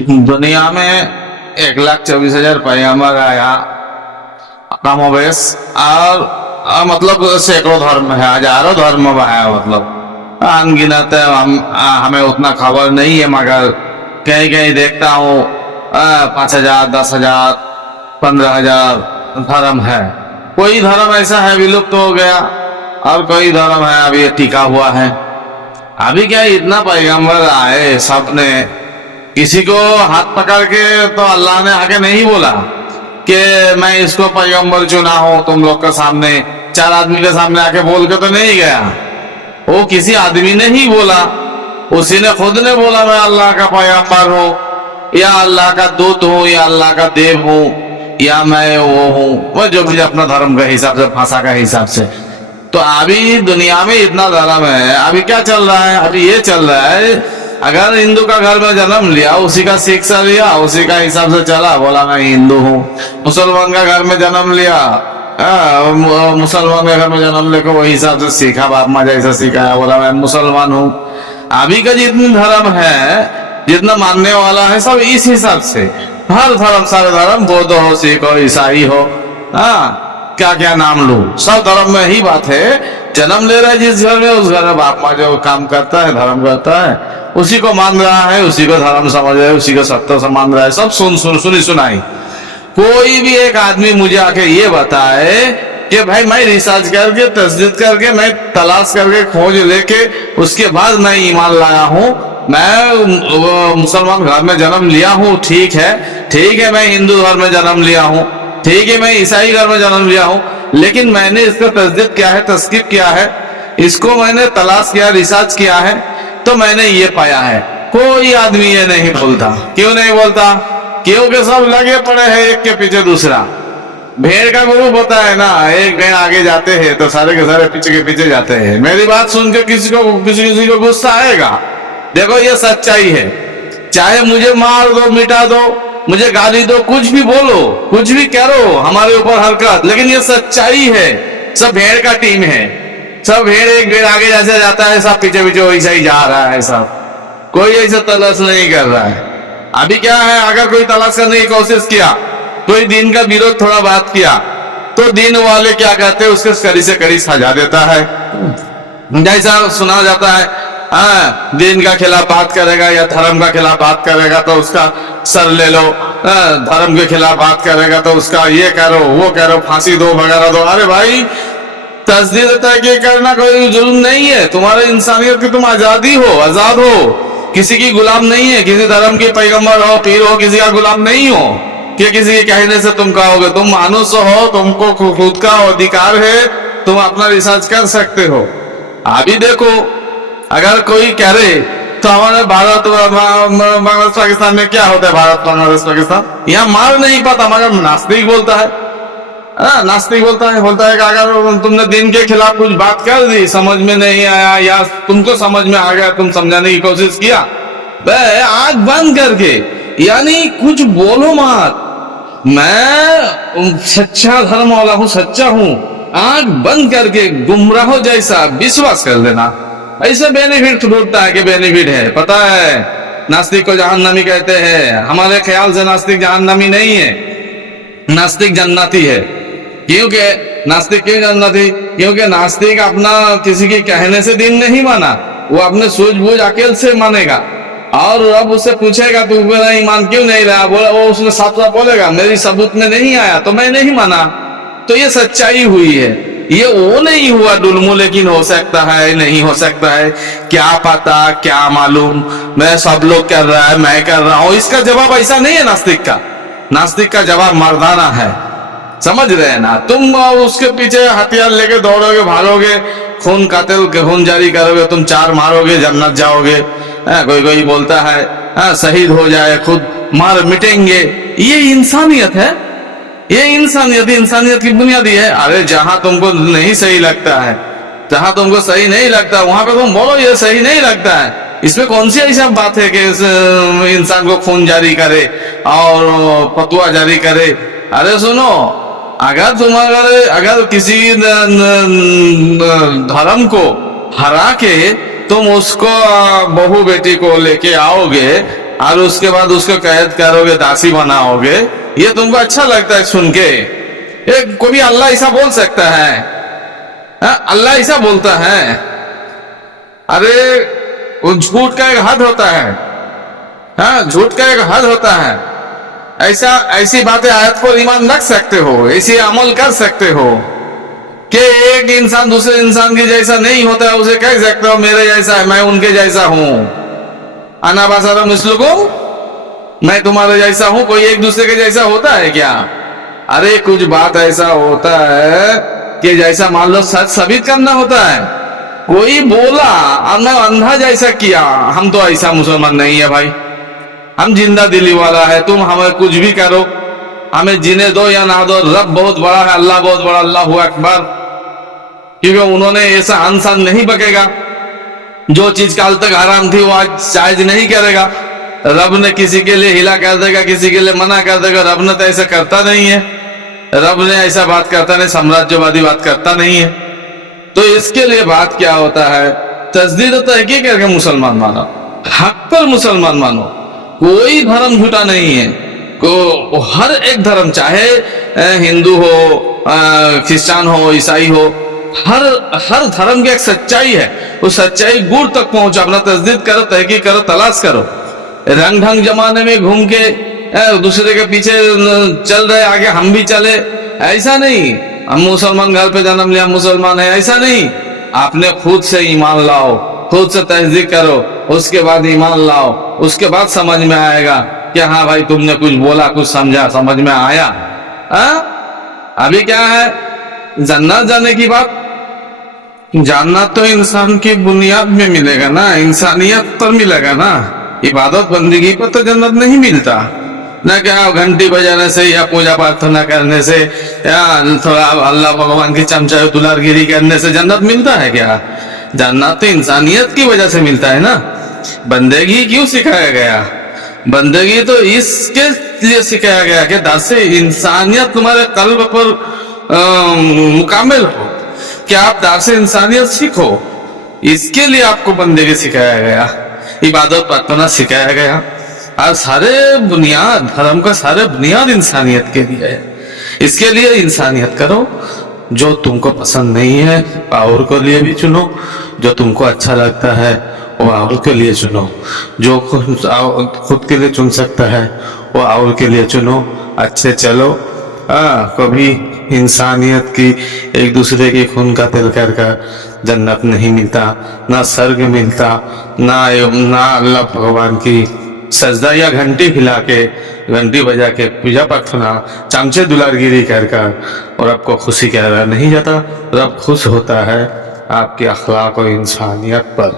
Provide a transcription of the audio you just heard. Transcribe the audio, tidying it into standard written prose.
दुनिया में 1,24,000 पैगंबर आया कमोबेश, और मतलब सैकड़ों धर्म है, हजारों धर्म है, मतलब अनगिनत है। हमें उतना खबर नहीं है, मगर कहीं कहीं देखता हूँ 5,000, 10,000, 15,000 धर्म है। कोई धर्म ऐसा है विलुप्त हो गया, और कोई धर्म है अभी टिका हुआ है। अभी क्या इतना पैगंबर आए, सबने किसी को हाथ पकड़ के तो अल्लाह ने आके नहीं बोला कि मैं इसको पैगंबर चुना हूं तुम लोग के सामने, 4 आदमी के सामने आके बोल के तो नहीं गया। वो किसी आदमी ने ही बोला, उसी ने खुद ने बोला मैं अल्लाह का पैगंबर हूं, या अल्लाह का दूत हूं, या अल्लाह का देव हूं, या मैं वो हूं, वो जो भी अपना धर्म के हिसाब से, भाषा का हिसाब से। तो अभी दुनिया में इतना धर्म है। अभी क्या चल रहा है? अभी ये चल रहा है, अगर हिंदू का घर में जन्म लिया, उसी का शिक्षा लिया, उसी का हिसाब से चला, बोला मैं हिंदू हूँ। मुसलमान का घर में जन्म लिया, मुसलमान के घर में जन्म लेकर वही हिसाब से सीखा, बाप माँ जैसा सिखाया, बोला मैं मुसलमान हूँ। अभी का जितने धर्म है, जितना मानने वाला है, सब इस हिसाब से। हर धर्म, सारे धर्म, बौद्ध हो, सिख हो, ईसाई हो, क्या क्या नाम लूं, सब धर्म में ही बात है। जन्म ले रहा है जिस घर में, उस घर में बाप माँ जो काम करता है, धर्म करता है, उसी को मान रहा है, उसी को धर्म समझ रहा है, उसी को सत्य से मान रहा है। सब सुनी सुनाई। कोई भी एक आदमी मुझे आके ये बताए कि भाई मैं रिसर्च करके, तस्दीक करके, मैं तलाश करके, खोज लेके, उसके बाद मैं ईमान लाया हूँ, मैं मुसलमान घर में जन्म लिया हूँ, ठीक है, मैं हिंदू घर में जन्म लिया हूँ, ठीक है, मैं ईसाई घर में जन्म लिया हूँ, लेकिन मैंने इसका तस्दीक किया है, तस्कीब किया है, इसको मैंने तलाश किया, रिसर्च किया है, तो मैंने ये पाया है। कोई आदमी ये नहीं बोलता। क्यों नहीं बोलता? क्योंकि सब लगे पड़े हैं एक के पीछे दूसरा। भेड़ का ग्रुप होता है ना, एक भेड़ आगे जाते हैं तो सारे के सारे पीछे के पीछे जाते हैं। मेरी बात सुन के किसी को गुस्सा आएगा? देखो ये सच्चाई है। चाहे मुझे मार दो, मिटा दो, मुझे गाली दो, कुछ भी बोलो, कुछ भी करो हमारे ऊपर हरकत, लेकिन ये सच्चाई है। सब भेड़ का टीम है, सब भेड़, एक भेड़ आगे जैसे जाता है, सब पीछे पीछे वैसा ही जा रहा है। सब कोई ऐसा तलाश नहीं कर रहा है। अभी क्या है, अगर कोई तलाश करने की कोशिश किया, कोई दीन का विरोध थोड़ा बात किया, तो दीन वाले क्या कहते हैं, उसके कड़ी से कड़ी सजा देता है। जैसा सुना जाता है, दीन का खिलाफ बात करेगा या धर्म का खिलाफ बात करेगा तो उसका सर ले लो, धर्म के खिलाफ बात करेगा तो उसका ये करो, वो करो, फांसी दो, वगैरह दो। अरे भाई, तस्दीक तहकीक करना कोई जुल्म नहीं है। तुम्हारे इंसानियत की तुम आजादी हो, आजाद हो, किसी की गुलाम नहीं है। किसी धर्म के पैगंबर हो, पीर हो, किसी का गुलाम नहीं हो कि किसी के कहने से तुम कहोगे। तुम मनुष्य हो, तुमको खुद का अधिकार है, तुम अपना रिसर्च कर सकते हो। अभी देखो, अगर कोई कह रहे तो हमारे भारत बांग्लादेश पाकिस्तान में क्या होता है, भारत बांग्लादेश पाकिस्तान, यहाँ मार नहीं पाता, मगर नास्तिक बोलता है, नास्तिक बोलता है कि अगर तुमने दिन के खिलाफ कुछ बात कर दी, समझ में नहीं आया या तुमको समझ में आ गया, तुम समझाने की कोशिश किया, आंख बंद करके, यानी कुछ बोलो मत, मैं सच्चा धर्म वाला हूँ, सच्चा हूँ, आंख बंद करके गुमराह जैसा विश्वास कर लेना। ऐसे बेनिफिट ढूंढता है कि बेनिफिट है। पता है नास्तिक को जहन्नमी कहते हैं। हमारे ख्याल से नास्तिक जहन्नमी नहीं है, नास्तिक जन्नती है। क्योंकि नास्तिक क्यों जन्नती? क्योंकि नास्तिक अपना किसी के कहने से दिन नहीं माना, वो अपने सूझबूझ अकेल से मानेगा। और अब उससे पूछेगा तू मेरा ईमान क्यों नहीं रहा, बोला वो उसने साफ साफ बोलेगा मेरी सबूत में नहीं आया तो मैं नहीं माना। तो ये सच्चाई हुई है। ये वो नहीं हुआ डुलमू, लेकिन हो सकता है, नहीं हो सकता है, क्या पता, क्या मालूम, मैं सब लोग कर रहा है, मैं कर रहा हूं। इसका जवाब ऐसा नहीं है नास्तिक का। नास्तिक का जवाब मर्दाना है, समझ रहे हैं ना। तुम उसके पीछे हथियार लेके दौड़ोगे, भागोगे, खून कातिल खून जारी करोगे, तुम 4 मारोगे, जन्नत जाओगे। कोई बोलता है शहीद हो जाए, खुद मार मिटेंगे। ये इंसानियत है, ये इंसानियत की बुनियादी है। अरे जहां तुमको नहीं सही लगता है, जहां तुमको सही नहीं लगता, वहां पे तुम बोलो ये सही नहीं लगता है। इसमें कौन सी ऐसा बात है कि इंसान को खून जारी करे और फतवा जारी करे? अरे सुनो, अगर किसी धर्म को हरा के तुम उसको बहू बेटी को लेके आओगे اور اس کے بعد اس کو قید کرو گے, داسی بناؤ گے, یہ تم کو اچھا لگتا ہے سن کے؟ کوئی اللہ ایسا بول سکتا ہے؟ اللہ ایسا بولتا ہے؟ ارے وہ جھوٹ کا ایک حد ہوتا ہے, جھوٹ کا ایک حد ہوتا ہے. ایسی باتیں آیت پر ایمان رکھ سکتے ہو, ایسی عمل کر سکتے ہو کہ ایک انسان دوسرے انسان کے جیسا نہیں ہوتا, اسے کہہ سکتے ہو میرے جیسا ہے, میں ان کے جیسا ہوں, انا بشر مثلکم, میں تمہارے جیسا ہوں. کوئی ایک دوسرے کے جیسا ہوتا ہے کیا؟ ارے کچھ بات ایسا ہوتا ہے کہ جیسا مان لو سچ ثابت کرنا ہوتا ہے. کوئی بولا اور میں اندھا جیسا کیا, ہم تو ایسا مسلمان نہیں ہے بھائی, ہم زندہ دلی والا ہے. تم ہمیں کچھ بھی کرو, ہمیں جینے دو یا نہ دو, رب بہت بڑا ہے, اللہ بہت بڑا, اللہ اکبر. کیونکہ انہوں نے ایسا انسان نہیں بکے گا, جو چیز کل تک حرام تھی وہ آج جائز نہیں کرے گا. رب نے کسی کے لیے ہلا کر دے گا, کسی کے لیے منع کر دے گا. رب نے تو ایسا کرتا نہیں ہے, رب نے ایسا بات کرتا نہیں, سامراجیہ وادی بات کرتا نہیں ہے. تو اس کے لیے بات کیا ہوتا ہے؟ تجدید و تحقیق کر کے مسلمان مانو, حق پر مسلمان مانو. کوئی دھرم جھوٹا نہیں ہے, ہر ایک دھرم, چاہے ہندو ہو, کرسچن ہو, عیسائی ہو, ہر دھرم کی ایک سچائی ہے. اس سچائی گڑ تک پہنچو, اپنا تجدید کرو, تحقیق کرو, تلاش کرو. رنگ ڈھنگ زمانے میں گھوم کے دوسرے کے پیچھے چل رہے آگے ہم بھی چلے, ایسا نہیں. ہم مسلمان گھر پہ جنم لیا, مسلمان ہے, ایسا نہیں. آپ نے خود سے ایمان لاؤ, خود سے تصدیق کرو, اس کے بعد ایمان لاؤ, اس کے بعد سمجھ میں آئے گا کہ ہاں بھائی تم نے کچھ بولا, کچھ سمجھا, سمجھ میں آیا. ابھی کیا ہے جنت جانے کی بات؟ جنت تو انسان کی بنیاد میں ملے گا نا, انسانیت پر ملے گا نا. عبادت بندگی پر تو جنت نہیں ملتا. نہ کہ گھنٹی بجانے سے یا پوجا پرارتھنا کرنے سے یا تھوڑا اللہ بھگوان کی چمچا دلار گیری کرنے سے جنت ملتا ہے کیا؟ جنت تو انسانیت کی وجہ سے ملتا ہے نا. بندگی کیوں سکھایا گیا؟ بندگی تو اس کے لیے سکھایا گیا کہ درس انسانیت تمہارے قلب پر مکمل ہو, کہ آپ درس انسانیت سیکھو. اس کے لیے آپ کو بندگی سکھایا گیا, عبادت پرارتھنا سکھایا گیا. اور سارے بنیاد دھرم کا سارے بنیاد انسانیت کے لیے ہے. اس کے لیے انسانیت کرو. جو تم کو پسند نہیں ہے اور کو لیے بھی چنو, جو تم کو اچھا لگتا ہے وہ اور کے لیے چنو. جو خود کے لیے چن سکتا ہے وہ اور کے لیے چنو. اچھے چلو. کبھی انسانیت کی ایک دوسرے کی خون کا تل کر جنت نہیں ملتا, نہ سرگ ملتا, نہ اللہ بھگوان کی سجدہ یا گھنٹی ہلا کے, گھنٹی بجا کے پوجا پرارتھنا, چمچے دلار گیری کر اور آپ کو خوشی کہہ رہا نہیں جاتا. رب خوش ہوتا ہے آپ کے اخلاق و انسانیت پر.